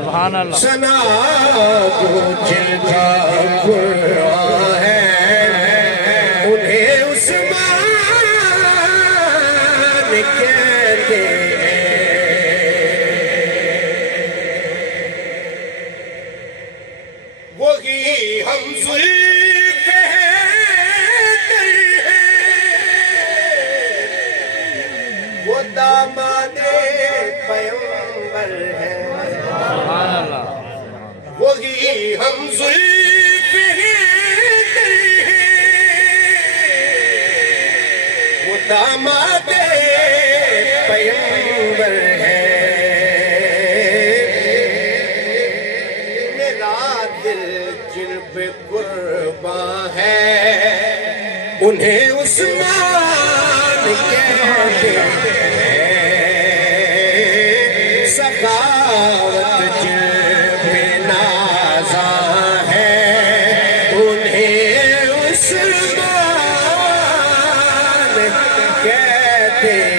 سبحان اللہ سنا گوجرتا قرآن ہے انہیں عثمان کہتے ہیں وہی ہم وہ داماد پیغمبر ہے سبحان اللہ وہی ہم ذوالفقار ہیں وہ داماد پیغمبر ہے میرا دل جن پہ قرباں ہے انہیں عثمان کہتے ہیں سخاوت جن پہ نازاں ہے انہیں عثمان کہتے ہیں